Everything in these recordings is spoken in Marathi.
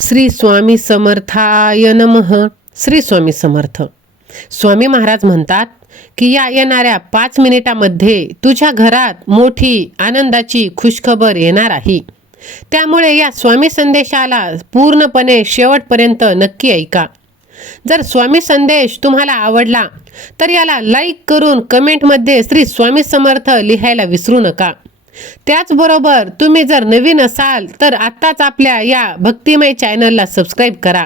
श्री स्वामी समर्थाय नमः. श्री स्वामी समर्थ. स्वामी महाराज म्हणतात की या येणाऱ्या 5 मिनिटामध्ये तुझ्या घरात मोठी आनंदाची खुशखबर येणार आहे. त्यामुळे या स्वामी संदेशाला पूर्णपणे शेवटपर्यंत नक्की ऐका. जर स्वामी संदेश तुम्हाला आवडला तर याला लाईक करून कमेंटमध्ये श्री स्वामी समर्थ लिहायला विसरू नका. त्याचबरोबर तुम्ही जर नवीन असाल तर आत्ताच आपल्या या भक्तिमय चॅनलला सबस्क्राईब करा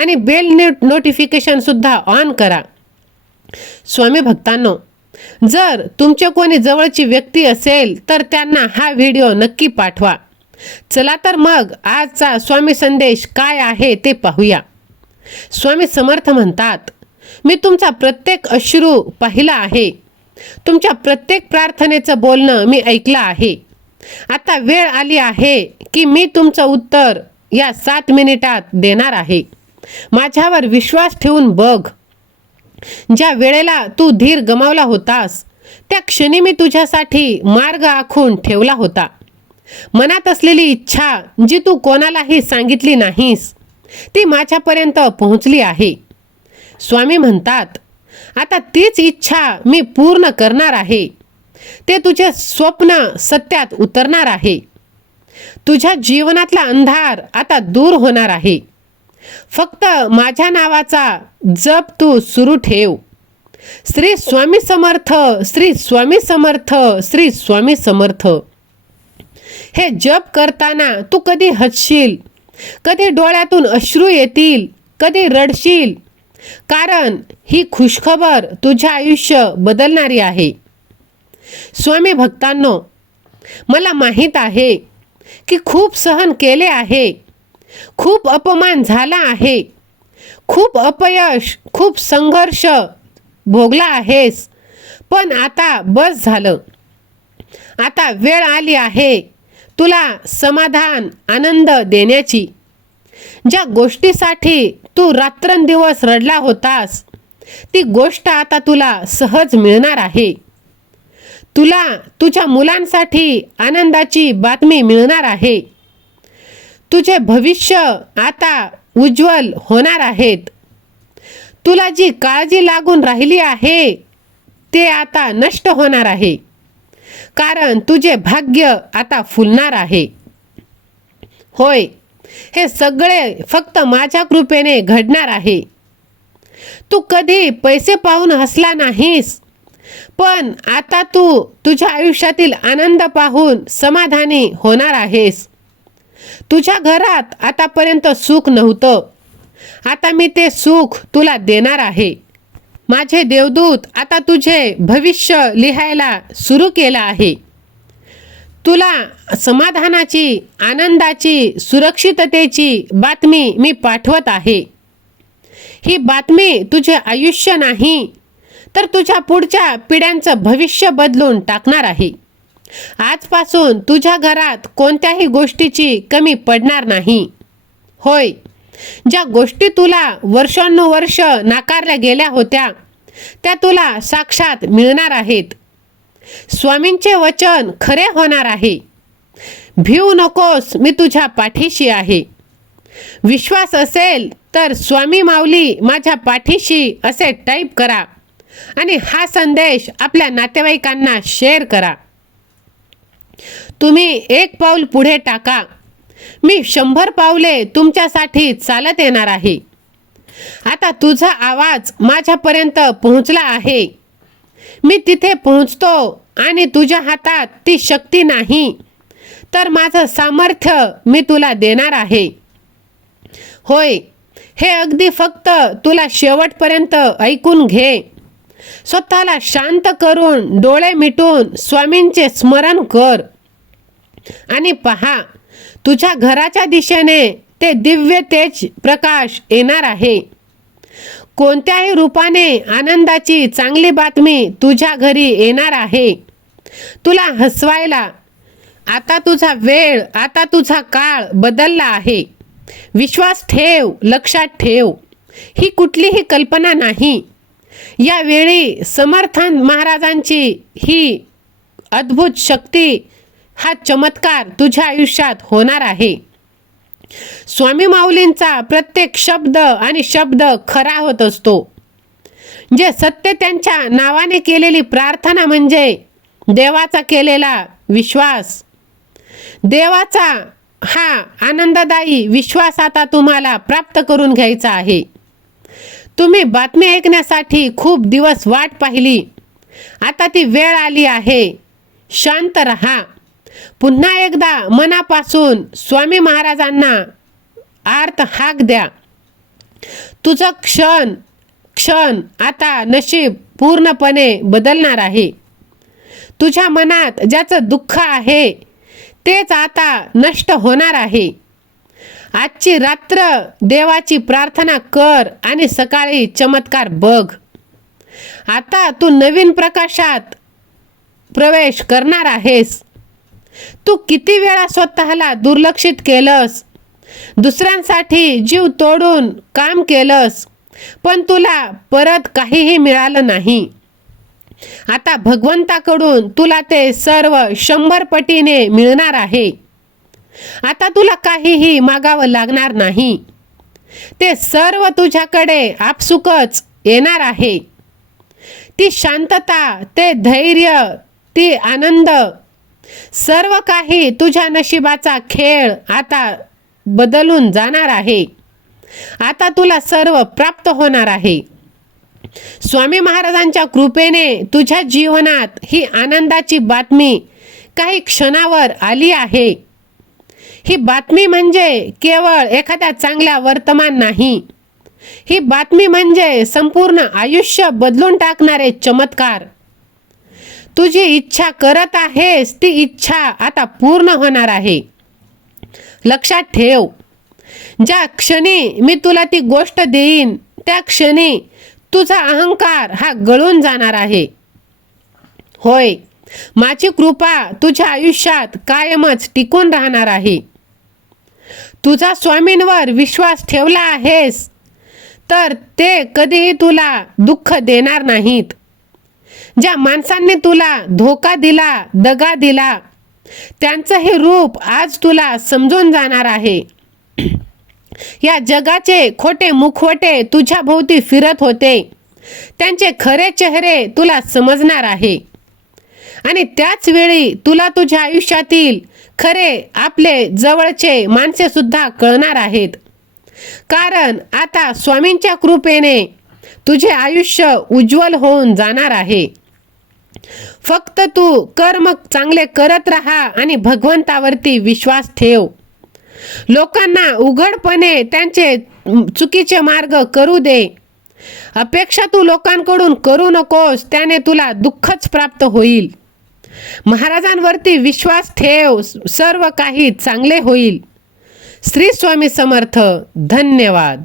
आणि बेल नोटिफिकेशन सुद्धा ऑन करा. स्वामी भक्तांनो, जर तुमच्या कोणी जवळची व्यक्ती असेल तर त्यांना हा व्हिडिओ नक्की पाठवा. चला तर मग आजचा स्वामी संदेश काय आहे ते पाहूया. स्वामी समर्थ म्हणतात, मी तुमचा प्रत्येक अश्रू पाहिला आहे. तुमच्या प्रत्येक प्रार्थनेचं बोलणं मी ऐकलं आहे. आता वेळ आली आहे की मी तुमचं उत्तर या 7 मिनिटात देणार आहे. माझ्यावर विश्वास ठेवून बघ. ज्या वेळेला तू धीर गमावला होतास त्या क्षणी मी तुझ्यासाठी मार्ग आखून ठेवला होता. मनात असलेली इच्छा जी तू कोणालाही सांगितली नाहीस ती माझ्यापर्यंत पोहोचली आहे. स्वामी म्हणतात, आता तीच इच्छा मी पूर्ण करणार आहे. ते तुझे स्वप्न सत्यात उतरणार आहे. तुझ्या जीवनातला अंधार आता दूर होणार आहे. फक्त माझ्या नावाचा जप तू सुरू ठेव. श्री स्वामी समर्थ, श्री स्वामी समर्थ, श्री स्वामी समर्थ. हे जप करताना तू कधी हसशील, कधी डोळ्यातून अश्रू येतील, कधी रडशील, कारण ही खुशखबर तुझे आयुष्य बदलणारी आहे. स्वामी भक्तांनो, मला माहीत आहे की खूप सहन केले आहे, खूप अपमान झाला आहे, खूप अपयश, खूप संघर्ष भोगला आहेस, पण आता बस झालं. आता वेळ आली आहे तुला समाधान, आनंद देण्याची. ज्या गोष्टीसाठी तू रात्रंदिवस रडला होतास ती गोष्ट आता तुला सहज मिळणार आहे. तुला तुझ्या मुलांसाठी आनंदाची बातमी मिळणार आहे. तुझे भविष्य आता उज्ज्वल होणार आहेत. तुला जी काळजी लागून राहिली आहे ते आता नष्ट होणार आहे, कारण तुझे भाग्य आता फुलणार आहे. होय, हे सगळे फक्त माझ्या कृपेने घडणार आहे. तू कधी पैसे पाहून हसला नाहीस, पण आता तू तुझ्या आयुष्यातील आनंद पाहून समाधानी होणार आहेस. तुझ्या घरात आतापर्यंत सुख नव्हतं, आता मी ते सुख तुला देणार आहे. माझे देवदूत आता तुझे भविष्य लिहायला सुरू केलं आहे. तुला समाधानाची, आनंदाची, सुरक्षिततेची बातमी मी पाठवत आहे. ही बातमी तुझे आयुष्य नाही तर तुझ्या पुढच्या पिढ्यांचं भविष्य बदलून टाकणार आहे. आजपासून तुझ्या घरात कोणत्याही गोष्टीची कमी पडणार नाही. होय, ज्या गोष्टी तुला वर्षानुवर्ष नाकारल्या गेल्या होत्या त्या तुला साक्षात मिळणार आहेत. स्वामींचे वचन खरे होणार आहे. भिवू नकोस, मी तुझ्या पाठीशी आहे. विश्वास असेल तर स्वामी माऊली माझ्या पाठीशी असे टाईप करा आणि हा संदेश आपल्या नातेवाईकांना शेअर करा. तुम्ही 1 पाऊल पुढे टाका, मी 100 पावले तुमच्यासाठी चालत येणार आहे. आता तुझा आवाज माझ्यापर्यंत पोहोचला आहे. मी तिथे पोहोचतो आणि तुझ्या हातात ती शक्ती नाही तर माझं सामर्थ्य मी तुला देणार आहे. होय, हे अगदी फक्त तुला शेवटपर्यंत ऐकून घे. स्वतःला शांत करून डोळे मिटून स्वामींचे स्मरण कर आणि पहा, तुझ्या घराच्या दिशेने ते दिव्य तेज प्रकाश येणार आहे. कोणत्याही रूपाने आनंदाची चांगली बातमी तुझ्या घरी येणार आहे. तुला हसवायला. आता तुझा वेळ, आता तुझा काळ बदलला आहे. विश्वास ठेव, लक्षात ठेव, ही कुठलीही कल्पना नाही. यावेळी समर्थ महाराजांची ही अद्भुत शक्ती, हा चमत्कार तुझ्या आयुष्यात होणार आहे. स्वामी माऊलींचा प्रत्येक शब्द आणि शब्द खरा होत असतो. जे सत्य त्यांच्या नावाने केलेली प्रार्थना म्हणजे देवाचा केलेला विश्वास. देवाचा हा आनंददायी विश्वास आता तुम्हाला प्राप्त करून घ्यायचा आहे. तुम्ही बातमी ऐकण्यासाठी खूप दिवस वाट पाहिली. आता ती वेळ आली आहे. शांत रहा. पुन्हा एकदा मनापासून स्वामी महाराजांना आर्त हाक द्या. तुझं क्षण क्षण आता नशीब पूर्णपणे बदलणार आहे. तुझ्या मनात ज्याचं दुःख आहे तेच आता नष्ट होणार आहे. आजची रात्र देवाची प्रार्थना कर आणि सकाळी चमत्कार बघ. आता तू नवीन प्रकाशात प्रवेश करणार आहेस. तू किती वेळा स्वतःला दुर्लक्षित केलंस, दुसऱ्यांसाठी जीव तोडून काम केलंस, पण तुला परत काहीही मिळालं नाही. आता भगवंताकडून तुला ते सर्व 100 पटीने मिळणार आहे. आता तुला काहीही मागावं लागणार नाही. ते सर्व तुझ्याकडे आपसुकच येणार आहे. ती शांतता, ते धैर्य, ती आनंद, सर्व काही तुझ्या नशिबाचा खेळ आता बदलून जाणार आहे. आता तुला सर्व प्राप्त होणार आहे. स्वामी महाराजांच्या कृपेने तुझ्या जीवनात ही आनंदाची बातमी काही क्षणावर आली आहे. ही बातमी म्हणजे केवळ एखाद्या चांगल्या वर्तमान नाही. ही बातमी म्हणजे संपूर्ण आयुष्य बदलून टाकणारे चमत्कार. तुझी इच्छा करत आहेस ती इच्छा आता पूर्ण होणार आहे. लक्षात ठेव, ज्या क्षणी मी तुला ती गोष्ट देईन त्या क्षणी तुझा अहंकार हा गळून जाणार आहे. होय, माझी कृपा तुझ्या आयुष्यात कायमच टिकून राहणार आहे. तुझा स्वामींवर विश्वास ठेवला आहेस तर ते कधीही तुला दुःख देणार नाहीत. ज्या माणसांनी तुला धोका दिला, दगा दिला, त्यांचं हे रूप आज तुला समजून जाणार आहे. या जगाचे खोटे मुखवटे तुझ्या भोवती फिरत होते, त्यांचे खरे चेहरे तुला समजणार आहे. आणि त्याच वेळी तुला तुझ्या आयुष्यातील खरे आपले जवळचे माणसे सुद्धा कळणार आहेत. कारण आता स्वामींच्या कृपेने तुझे आयुष्य उज्ज्वल होऊन जाणार आहे. फक्त तू कर्म चांगले करत राहा आणि भगवंतावरती विश्वास ठेव. लोकांना उघडपणे त्यांचे चुकीचे मार्ग करू दे. अपेक्षा तू लोकांकडून करू नकोस, त्याने तुला दुःखच प्राप्त होईल. महाराजांवरती विश्वास ठेव, सर्व काही चांगले होईल. श्री स्वामी समर्थ. धन्यवाद.